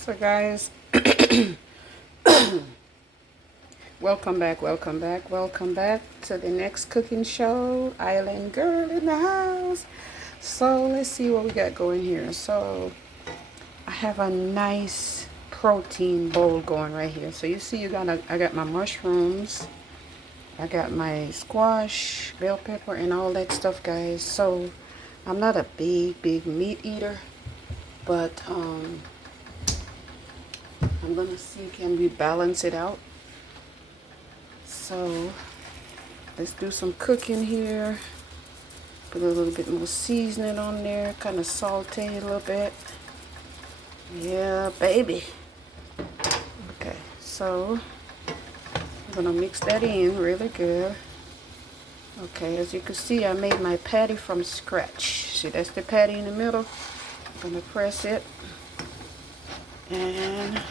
So guys, welcome back to the next cooking show. Island Girl in the house. So let's see what we got going here. So I have a nice protein bowl going right here. So you see, I got my mushrooms, I got my squash, bell pepper, and all that stuff, guys. So I'm not a big meat eater, but I'm gonna see, can we balance it out? So let's do some cooking here. Put a little bit more seasoning on there, kind of saute it a little bit. Yeah, baby. Okay, so I'm gonna mix that in really good. Okay, as you can see, I made my patty from scratch. See, that's the patty in the middle. I'm gonna press it, and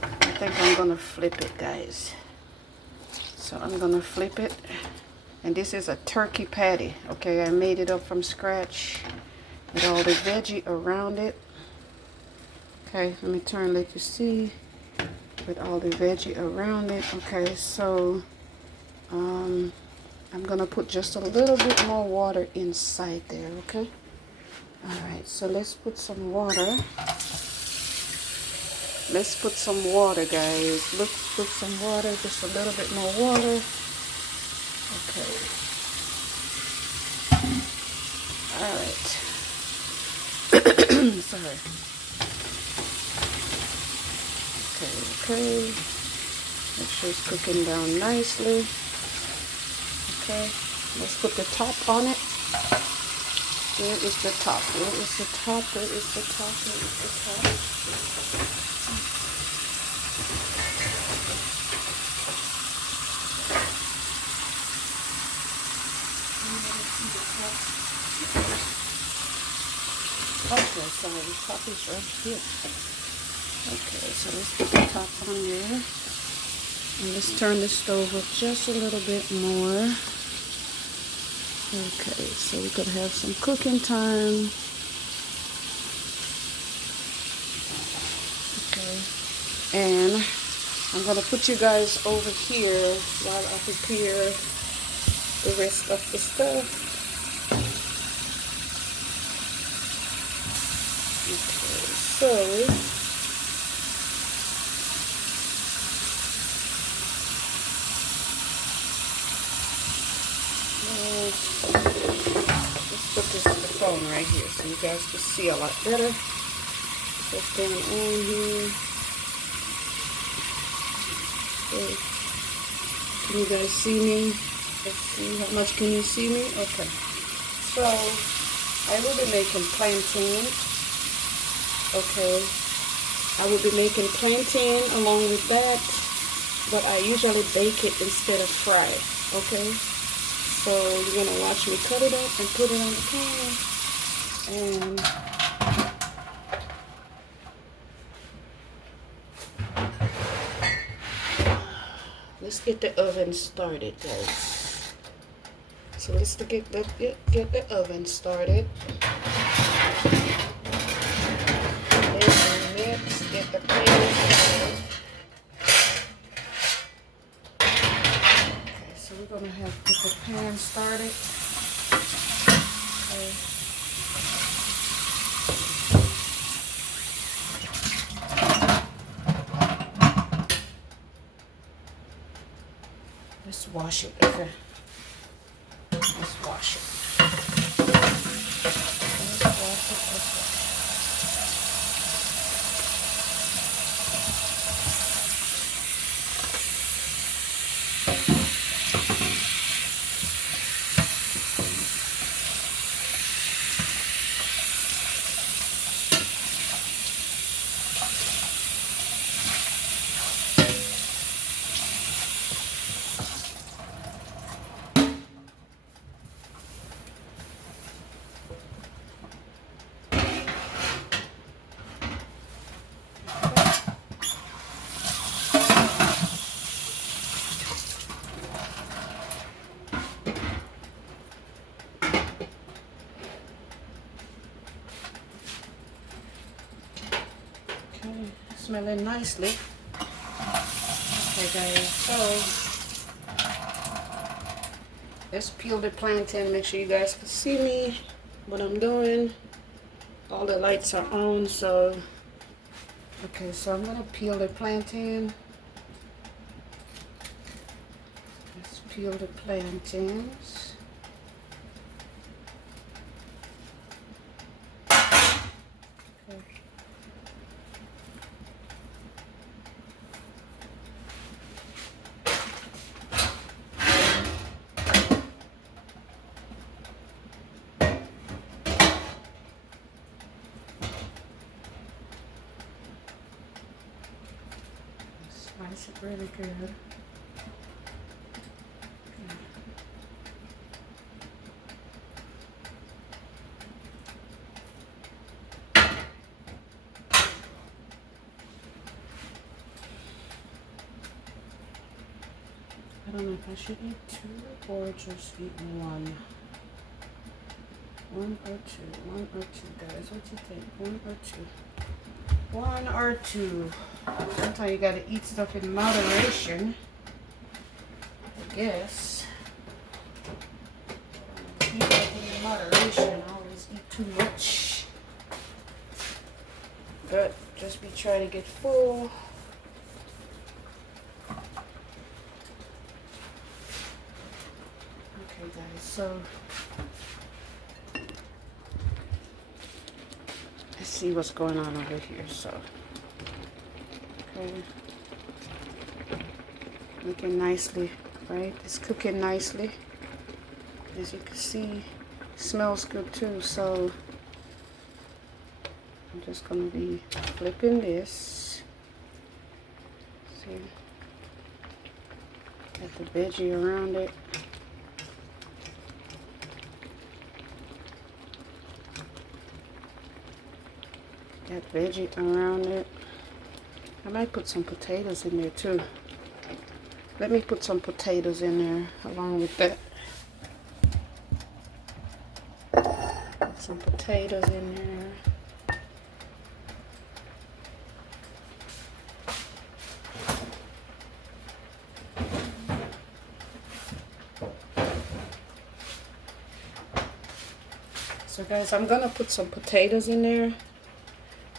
I think I'm gonna flip it, guys. So I'm gonna flip it, and this is a turkey patty. Okay, I made it up from scratch with all the veggie around it. Okay, let me turn, let you see, with all the veggie around it. Okay, so I'm gonna put just a little bit more water inside there. Okay, all right, so let's put some water. Let's put some water, guys. Let's put some water, just a little bit more water. Okay. All right. Sorry. Okay. Make sure it's cooking down nicely. Okay. Let's put the top on it. Where is the top? Where is the top? Where is the top? Where is the top? Okay, sorry, the top is right here. Okay, so let's put the top on there. And let's turn the stove up just a little bit more. Okay, so we could have some cooking time. Okay, and I'm going to put you guys over here while I prepare the rest of the stuff. Okay, so let's put this on the phone right here so you guys can see a lot better what's going on here. Okay. Can you guys see me? Let's see, how much can you see me? Okay. So I will be making plantain. Okay. I will be making plantain along with that, but I usually bake it instead of fry it. Okay. So you're gonna watch me cut it up and put it on the pan, and let's get the oven started, guys. So let's get the oven started. Then next, get the pan started. Okay, so we're gonna have to get the pan started. Okay. Let's wash it. Okay. Let's wash it. Let's wash it. Smelling nicely. Okay guys, so let's peel the plantain. Make sure you guys can see me, what I'm doing. All the lights are on, so okay, so I'm gonna peel the plantain. Let's peel the plantains. Okay. Slice it really good. I don't know if I should eat two or just eat one. One or two, guys. What you think? One or two? One or two. Sometimes you gotta eat stuff in moderation, I guess. Eat it in moderation. I always eat too much. But just be trying to get full. Okay guys, so let's see what's going on over here. So okay, looking nicely, right? It's cooking nicely. As you can see, smells good too. So I'm just gonna be flipping this. See, got the veggie around it. Got veggie around it. I might put some potatoes in there too. Let me put some potatoes in there along with that. Put some potatoes in there. So guys, I'm gonna put some potatoes in there.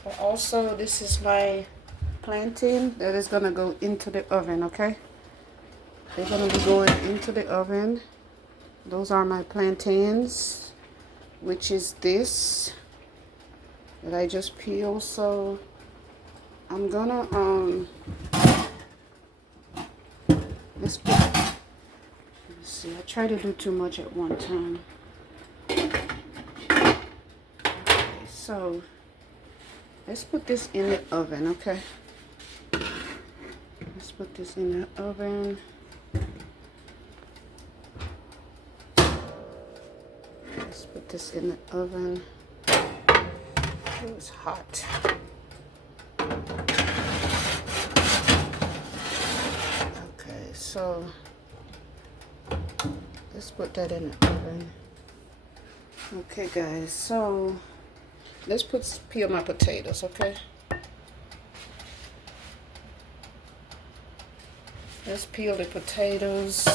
But also, this is my plantain that is gonna go into the oven, okay? They're gonna be going into the oven. Those are my plantains, which is this that I just peeled. So I'm gonna let's see, I try to do too much at one time. Okay, so let's put this in the oven, okay? Let's put this in the oven. Let's put this in the oven. Oh, it's hot. Okay, so let's put that in the oven. Okay, guys, so let's peel my potatoes, okay? Let's peel the potatoes.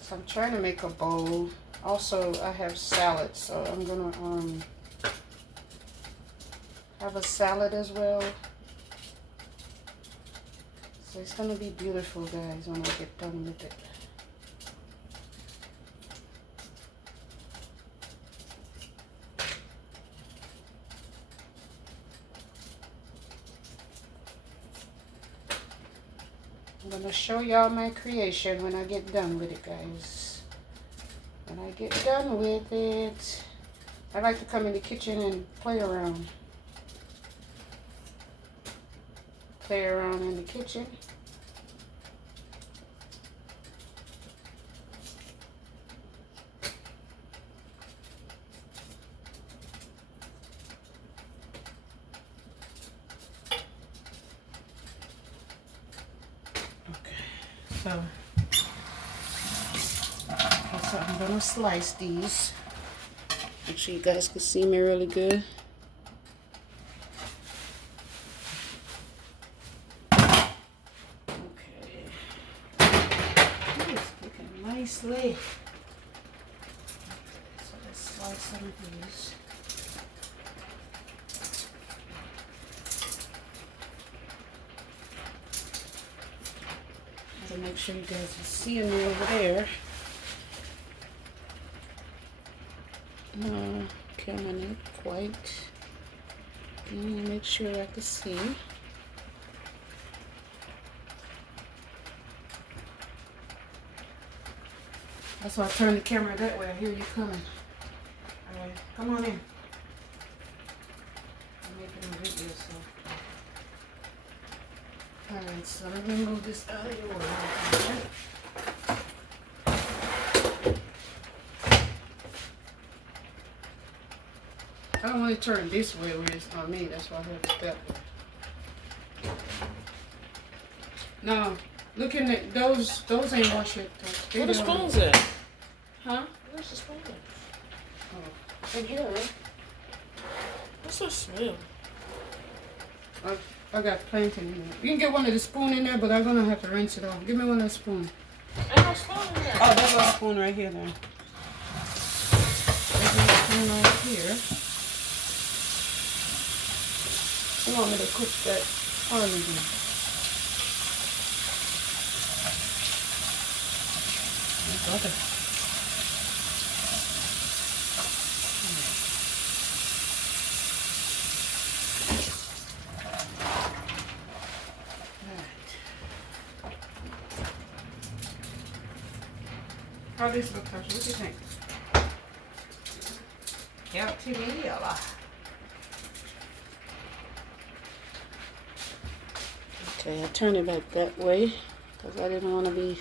So I'm trying to make a bowl. Also, I have salad, so I'm gonna have a salad as well. So it's gonna be beautiful, guys, when I get done with it. I'm gonna show y'all my creation when I get done with it, guys. When I get done with it, I like to come in the kitchen and play around. Play around in the kitchen. So let's So I'm gonna slice these. Make sure you guys can see me really good. Okay. It's looking nicely. So let's slice some of these. To make sure you guys can see me over there. No, camera not quite. Let me make sure I can see. That's why I turn the camera that way. I hear you coming. Alright, come on in. I'm making a video, so. Alright, so let me move this out of your way. I don't want to turn this way where it's on me. That's why I hold it that way. No, look in it. Those ain't washed yet. Where the spoons at? Huh? Where's the spoon? Oh, in here, right? What's that smell? I got plenty in there. You can get one of the spoon in there, but I'm gonna have to rinse it off. Give me one of the spoon. Ain't no spoon in there. Oh, there's a spoon right here then. There's a spoon right here. You want me to cook that parmesan? Okay. How this look, Tasha? What do you think? Yeah, TV yellow. Okay, I turned it back that way because I didn't want to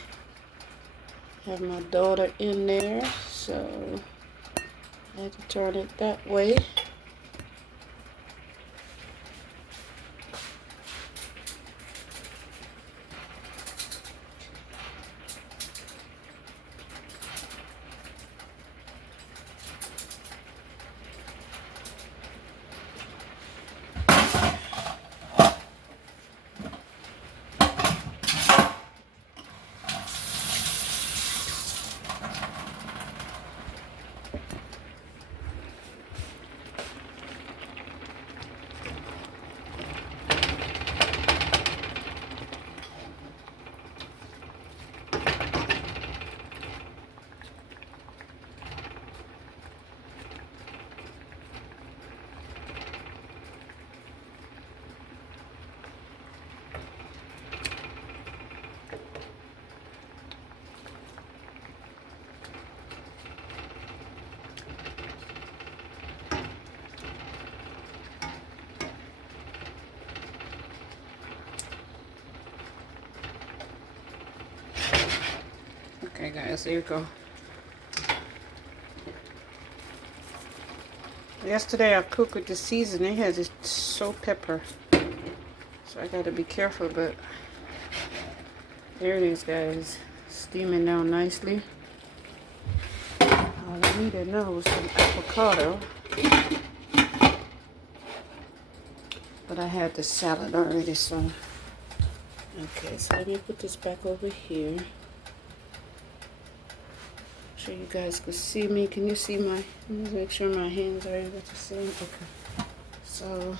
have my daughter in there, so I had to turn it that way. Okay guys, there you go. Yesterday I cooked with the seasoning. It has this salt pepper. So I gotta be careful, but there it is guys. Steaming down nicely. All I needed now was some avocado. But I had the salad already, so. Okay, so let me put this back over here. Sure you guys can see me. Can you see my, let me make sure my hands are able to see. Okay. So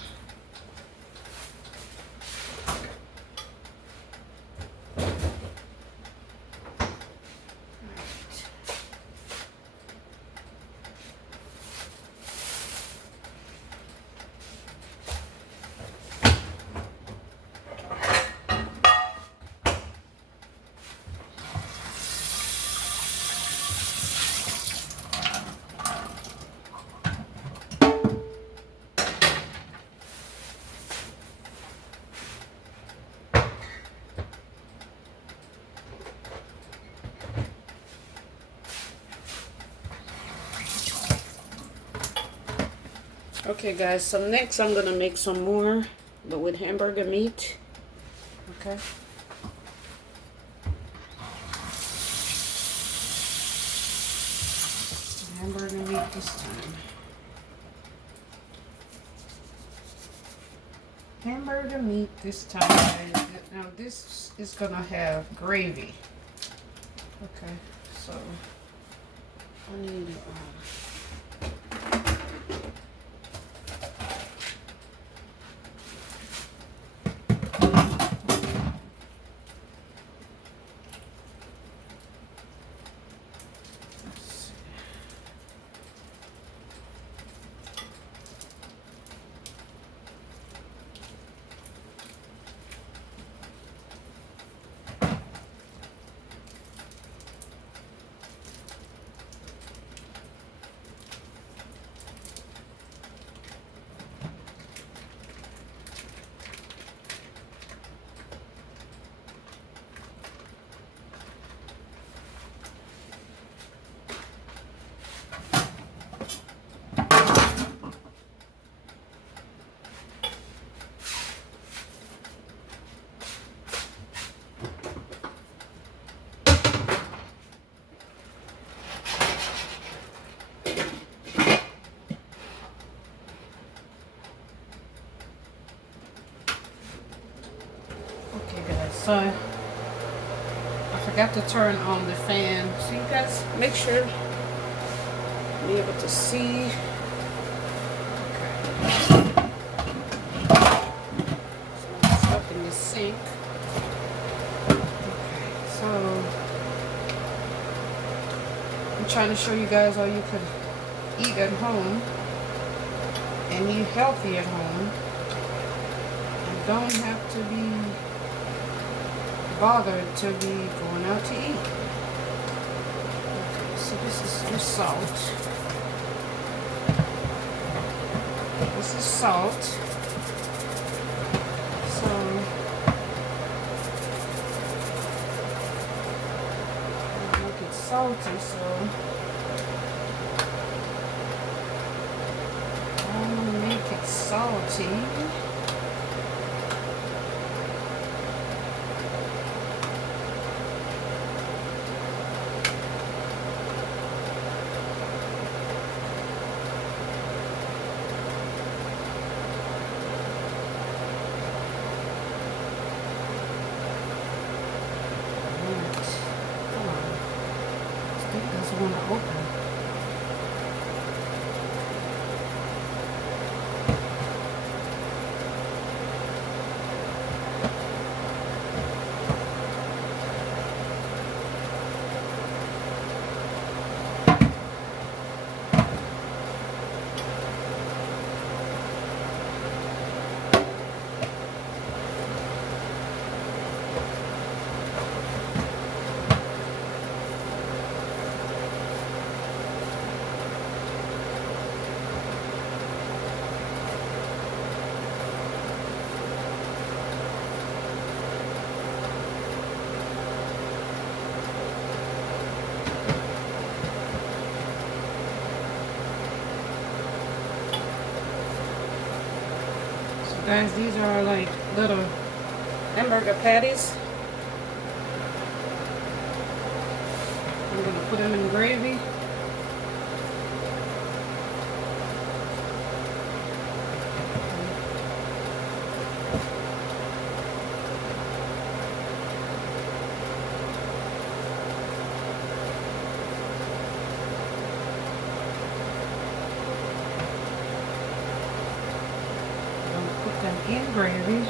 okay guys, so next I'm gonna make some more, but with hamburger meat. Okay. Hamburger meat this time. Hamburger meat this time, guys. Now this is gonna have gravy. Okay, so I need So I forgot to turn on the fan. So you guys make sure be able to see. Okay. Some stuff in the sink. Okay, so I'm trying to show you guys how you could eat at home and eat healthy at home. You don't have to be bothered to be going out to eat. Okay, so this is the salt. This is salt. So I make it salty, so I'm gonna make it salty. Want to open. Guys, these are like little hamburger patties. I'm gonna put them in gravy. In gravy.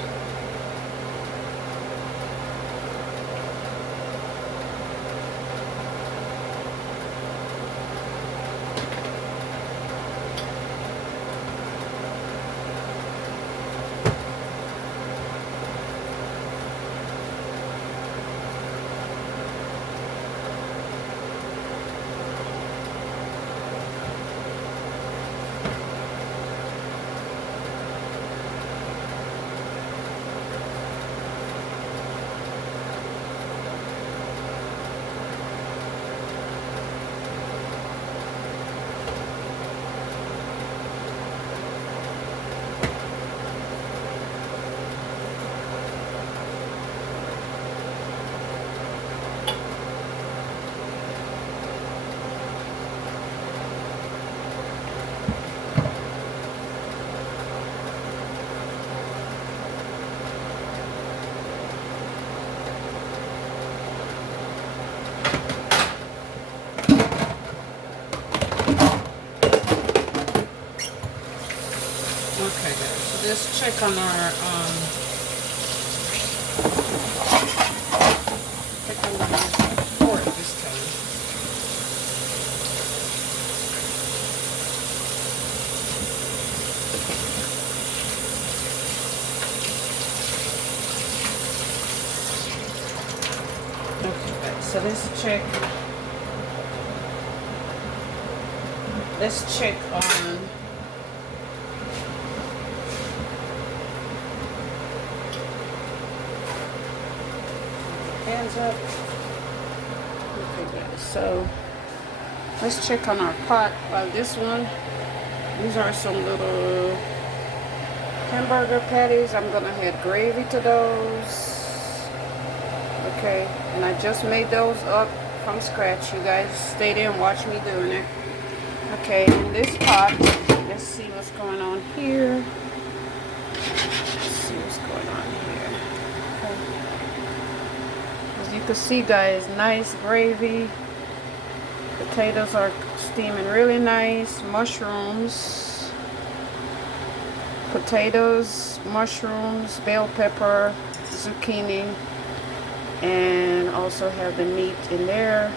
Okay, guys. So let's check on our pork this time. Okay, guys. So let's check. Let's check on hands up. Okay, guys. So let's check on our pot. This one, these are some little hamburger patties. I'm gonna add gravy to those. Okay, and I just made those up from scratch. You guys stay there and watch me doing it. Okay, in this pot, let's see what's going on here. Let's see what's going on here. Okay. As you can see, guys, nice gravy. Potatoes are steaming really nice. Mushrooms. Potatoes, mushrooms, bell pepper, zucchini, and also have the meat in there.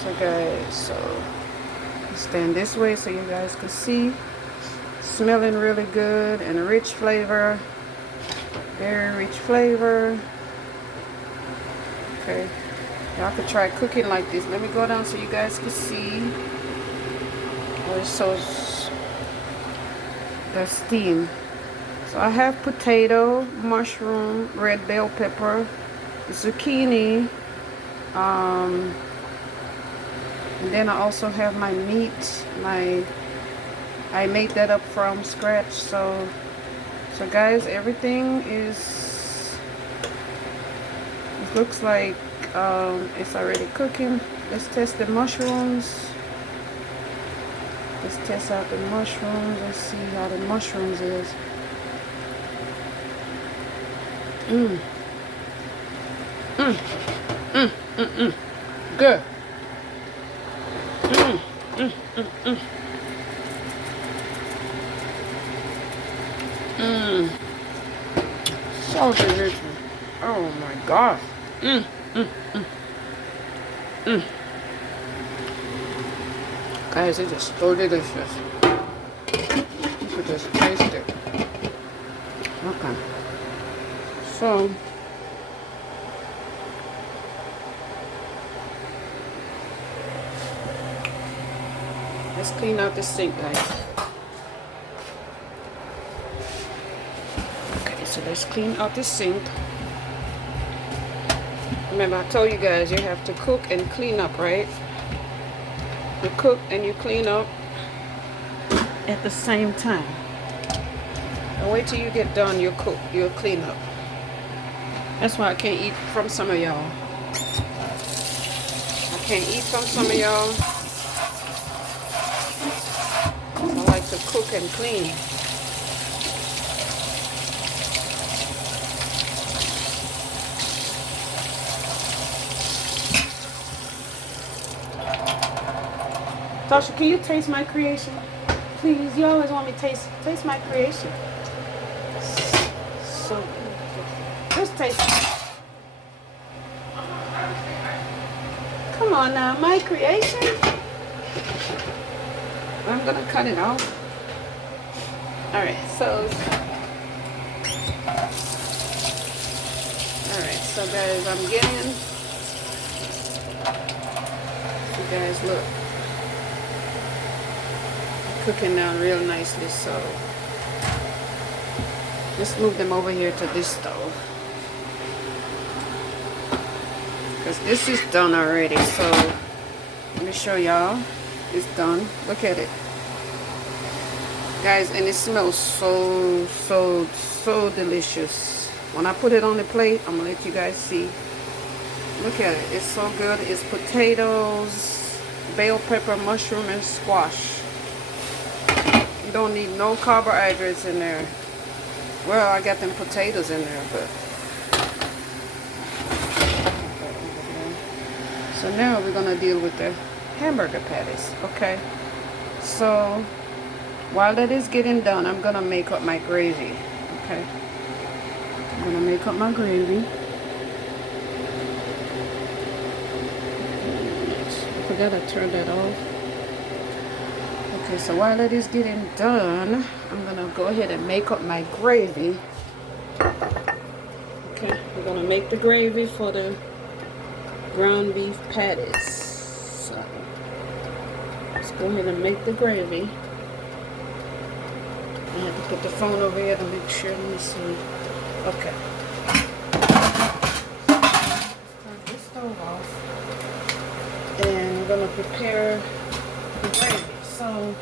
So guys, so stand this way so you guys can see. Smelling really good and a rich flavor. Very rich flavor. Okay. Y'all could try cooking like this. Let me go down so you guys can see. Oh, it's so the steam. So I have potato, mushroom, red bell pepper, zucchini, and then I also have my meat. I made that up from scratch. So guys, everything is. It looks like it's already cooking. Let's test the mushrooms. Let's test out the mushrooms. Let's see how the mushrooms is. Good. So delicious. Oh my gosh. Guys, it's just so delicious. You could just taste it. Okay. So let's clean out the sink, guys. Okay, so let's clean out the sink. Remember, I told you guys you have to cook and clean up, right? You cook and you clean up at the same time. And wait till you get done, you'll cook, you'll clean up. That's why I can't eat from some of y'all. I can't eat from some of y'all. I like to cook and clean. Tasha, can you taste my creation? Please, you always want me to taste my creation. So good. Just taste it. Come on now, my creation. I'm gonna cut it off. Alright, so guys, I'm getting, you guys look, cooking down real nicely. So let's move them over here to this stove, because this is done already. So let me show y'all. It's done. Look at it, guys, and it smells so delicious. When I put it on the plate, I'm gonna let you guys see. Look at it. It's so good. It's potatoes, bell pepper, mushroom, and squash. You don't need no carbohydrates in there. Well, I got them potatoes in there, but. So now we're gonna deal with the hamburger patties. Okay. So while that is getting done, I'm gonna make up my gravy. Okay, I'm gonna make up my gravy. I forgot I turned that off. Okay, so while that is getting done, I'm gonna go ahead and make up my gravy. Okay, we're gonna make the gravy for the ground beef patties. So let's go ahead and make the gravy. I have to put the phone over here to make sure. Let me see. Okay. Turn this stove off. And we're gonna prepare the gravy. So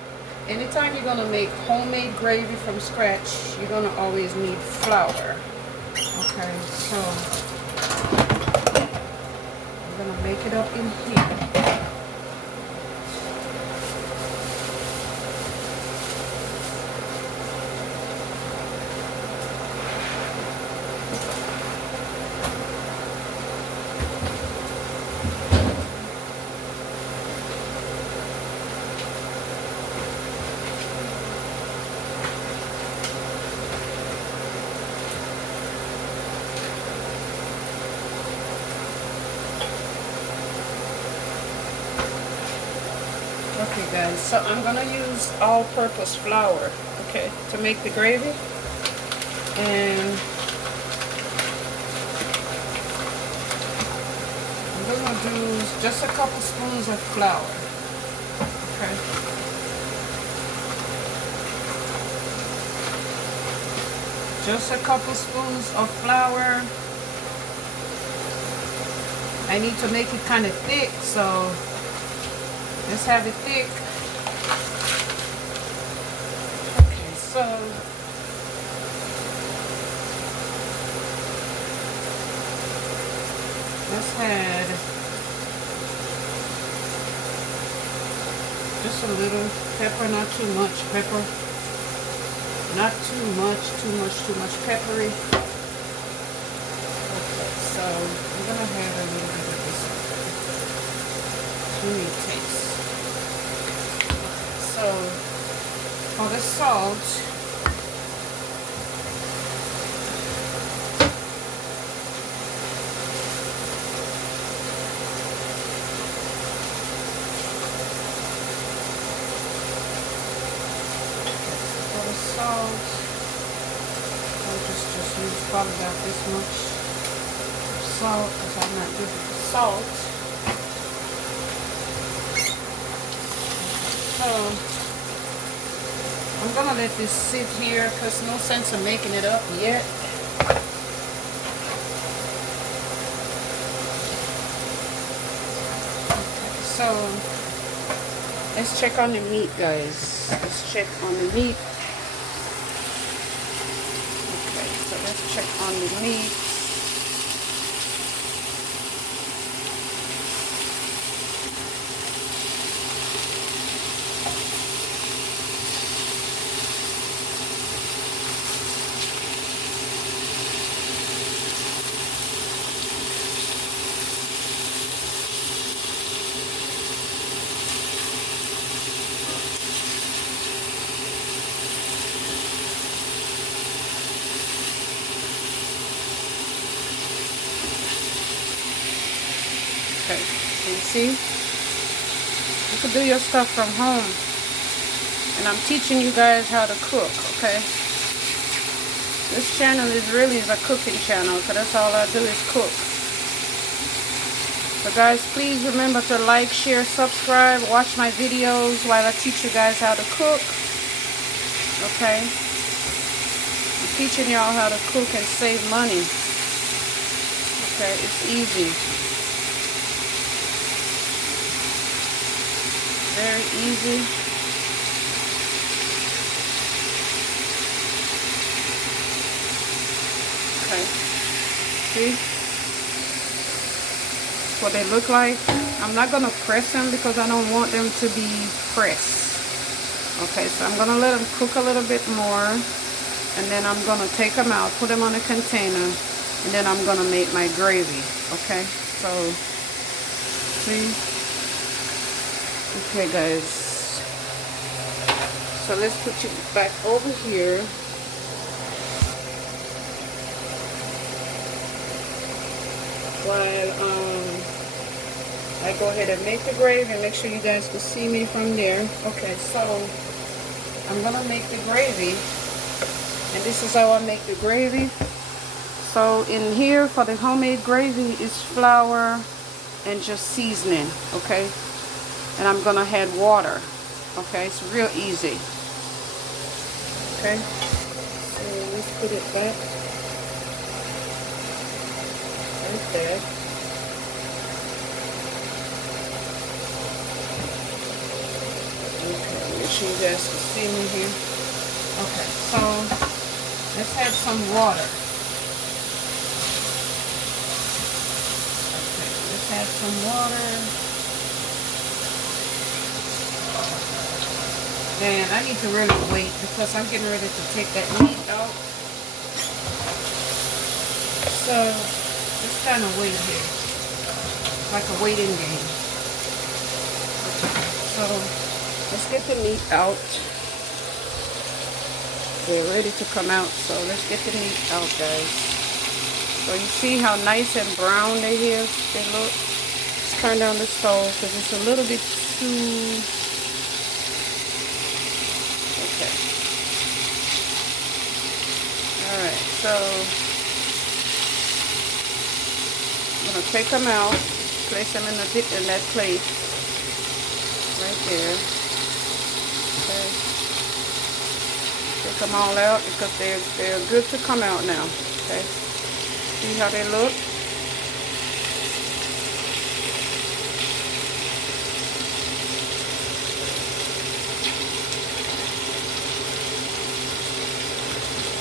anytime you're gonna make homemade gravy from scratch, you're gonna always need flour. Okay, so I'm gonna make it up in here. Okay guys, so I'm gonna use all-purpose flour, okay, to make the gravy. And I'm gonna use just a couple spoons of flour, okay. Just a couple spoons of flour. I need to make it kind of thick, so let's have it thick. Okay, so let's add just a little pepper, not too much pepper. Not too much peppery. Okay, so I'm gonna have a little bit of this to your taste. So for the salt, I'll just use probably about this much salt because I'm not good with the salt. So I'm gonna let this sit here because no sense of making it up yet. Okay, so let's check on the meat, guys. Let's check on the meat. Okay, so let's check on the meat. Okay, so you see, you can do your stuff from home, and I'm teaching you guys how to cook. Okay, this channel is really a cooking channel, because that's all I do is cook. So guys, please remember to like, share, subscribe, watch my videos while I teach you guys how to cook. Okay, I'm teaching y'all how to cook and save money. Okay, it's easy. Very easy. Okay. See what they look like? I'm not gonna press them because I don't want them to be pressed. Okay, so I'm gonna let them cook a little bit more, and then I'm gonna take them out, put them on a container, and then I'm gonna make my gravy. Okay, so see. Okay guys, So let's put you back over here. While I go ahead and make the gravy, and make sure you guys can see me from there. Okay, so I'm gonna make the gravy, and this is how I make the gravy. So in here for the homemade gravy is flour and just seasoning, okay? And I'm gonna add water, okay? It's real easy, okay? So let's put it back like that. Okay, make sure you guys can see me here. Okay, so let's add some water. Okay, let's add some water. And I need to really wait because I'm getting ready to take that meat out. So just kind of wait here, like a waiting game. Okay, so let's get the meat out. They're ready to come out, so let's get the meat out, guys. So you see how nice and brown they look? Let's turn down the stove because it's a little bit too... Okay. Alright, so I'm going to take them out, place them in that plate right there. Okay. Take them all out because they're good to come out now. Okay. See how they look?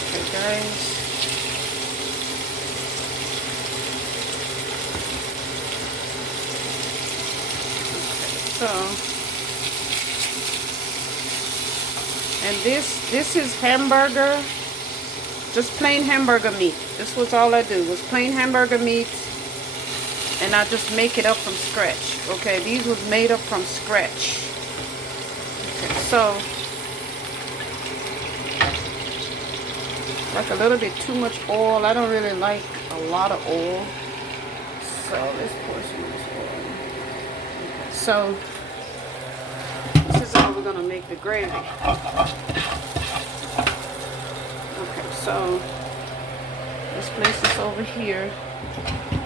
Okay, guys. So, and this is hamburger, just plain hamburger meat. This was all I do, was plain hamburger meat, and I just make it up from scratch. Okay, these was made up from scratch. Okay, so like a little bit too much oil. I don't really like a lot of oil, so let's pour some of this oil. Okay, so this is how we're gonna make the gravy. Okay, so let's place this over here,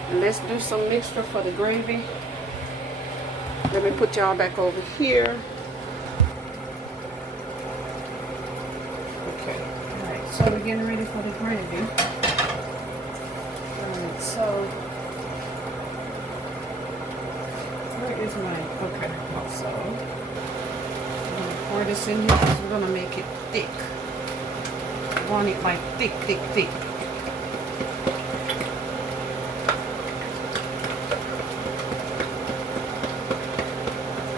and let's do some mixture for the gravy. Let me put y'all back over here. Okay, alright, so we're getting ready for the gravy. Alright, so where is my, okay, so I'm gonna pour this in here because we're gonna make it thick. I want it like thick, thick, thick.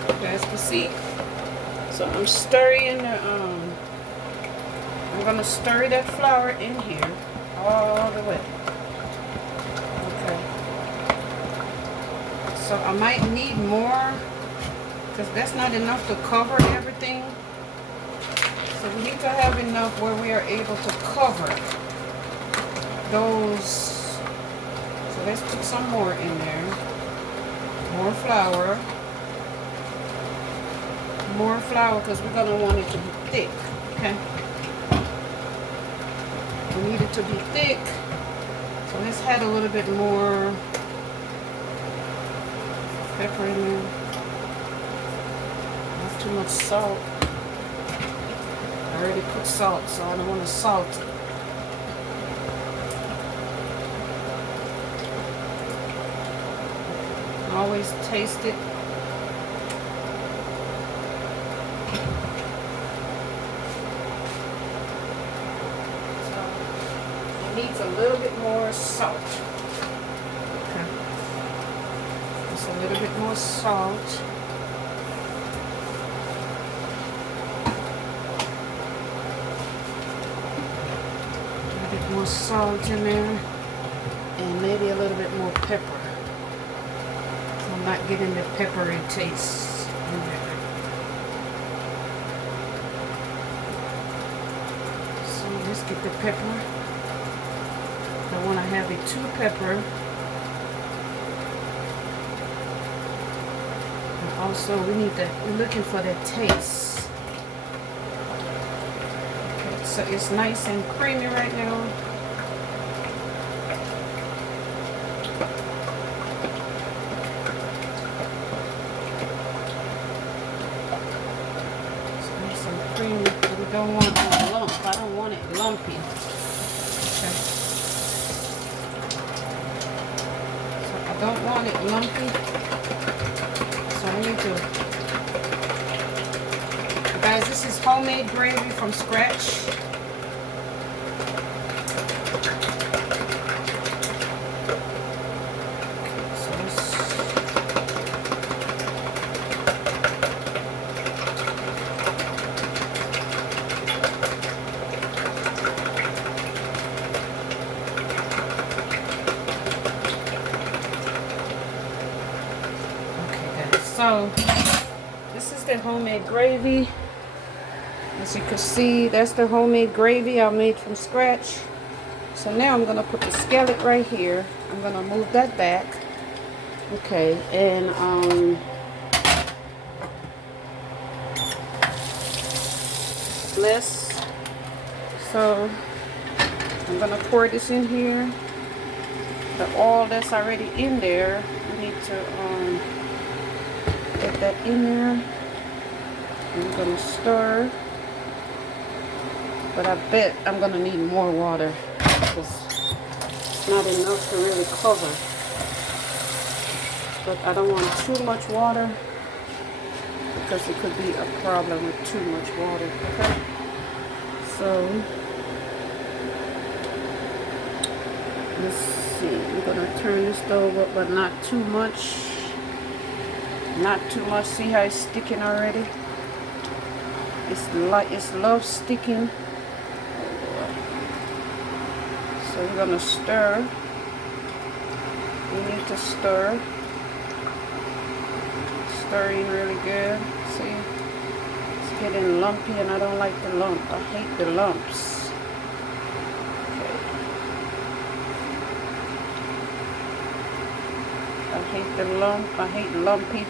You guys can see. So I'm stirring the I'm gonna stir that flour in here all the way. Okay. So I might need more because that's not enough to cover everything. So we need to have enough where we are able to cover those. So let's put some more in there. More flour. More flour because we're going to want it to be thick. Okay. We need it to be thick. So let's add a little bit more pepper in there. Not too much salt. I already put salt, so I don't want to salt it. Always taste it. So it needs a little bit more salt. Okay. Just a little bit more salt. More salt in there, and maybe a little bit more pepper. So I'm not getting the peppery taste in there. get the pepper. I want to have it 2 pepper. And also, we're looking for that taste. Okay, so it's nice and creamy right now. Cream, but we don't want it lump. I don't want it lumpy. Okay. So I don't want it lumpy. So I need to. Guys, this is homemade gravy from scratch. So this is the homemade gravy. As you can see, that's the homemade gravy I made from scratch. So now I'm gonna put the skillet right here. I'm gonna move that back. Okay, and so I'm gonna pour this in here. The oil that's already in there, we need to get that in there. I'm gonna stir, but I bet I'm gonna need more water because it's not enough to really cover. But I don't want too much water because it could be a problem with too much water. Okay, so let's see. I'm gonna turn the stove up, but not too much. Not too much. See how it's sticking already? It's love sticking. So we're gonna stir. We need to stir. Stirring really good. See? It's getting lumpy and I don't like the lump. I hate the lumps. Okay. I hate the lump. I hate lumpy.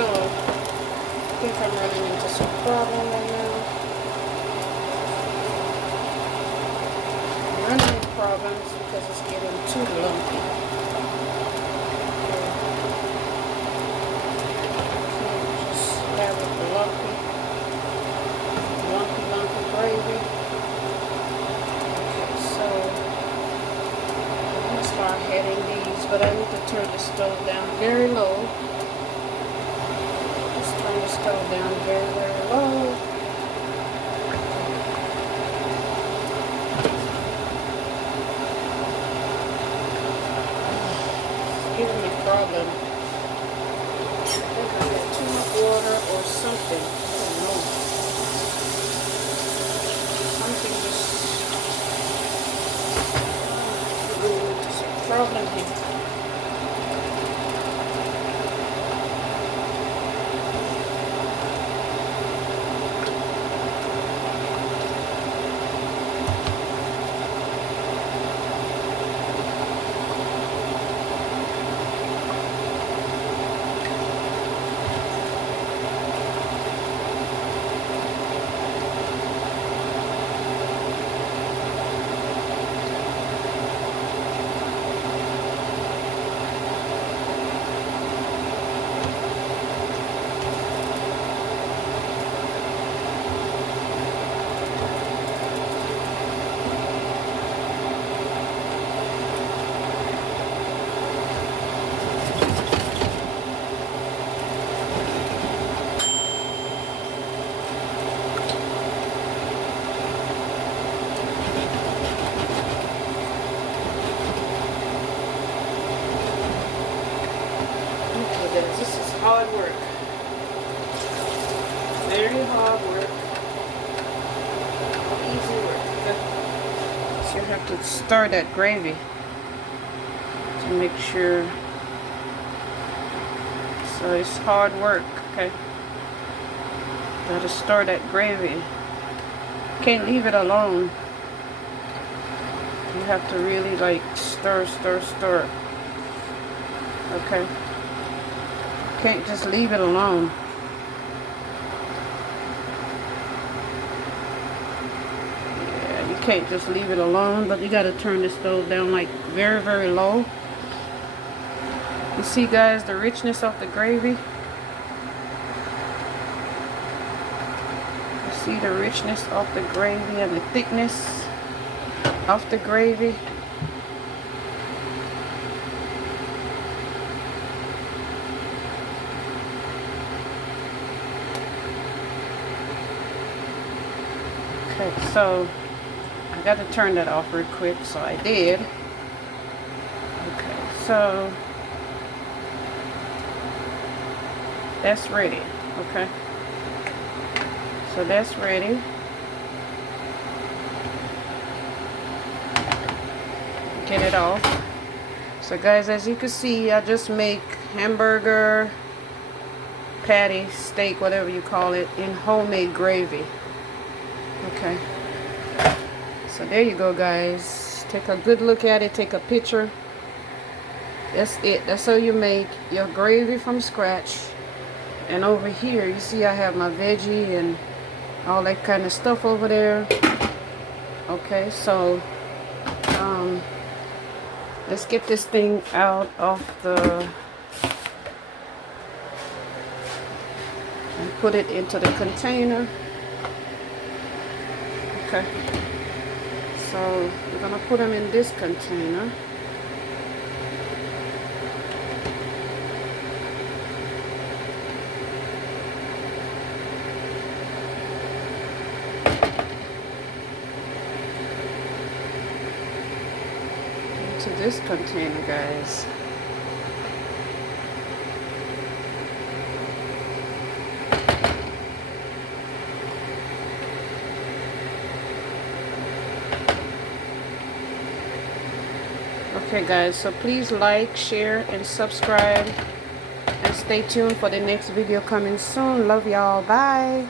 So, I think I'm running into some problem right now. I'm running into problems because it's getting too lumpy. Can't just have it lumpy gravy. Okay, so I'm going to start heading these, but I need to turn the stove down very low. Turn the stove down very, very low. It's giving me a problem. I think I got too much water or something. I don't know. Something just a problem here. This is hard work. Very hard work. Easy work. So you have to stir that gravy to make sure. So it's hard work. Okay. Gotta stir that gravy. Can't leave it alone. You have to really like stir, stir, stir. Okay. Can't just leave it alone. Yeah, you can't just leave it alone, but you gotta turn the stove down like very, very low. You see, guys, the richness of the gravy? You see the richness of the gravy and the thickness of the gravy? Okay, so I got to turn that off real quick, so I did. Okay, so that's ready. Okay, so that's ready. Get it off. So guys, as you can see, I just make hamburger patty, steak, whatever you call it, in homemade gravy. Okay, so there you go, guys. Take a good look at it, take a picture. That's it. That's how you make your gravy from scratch. And over here, you see I have my veggie and all that kind of stuff over there. Okay, so let's get this thing out of the, and put it into the container. Okay, so we're gonna put them in this container. Into this container, guys. Okay, guys, so please like, share, and subscribe, and stay tuned for the next video coming soon. Love y'all. Bye.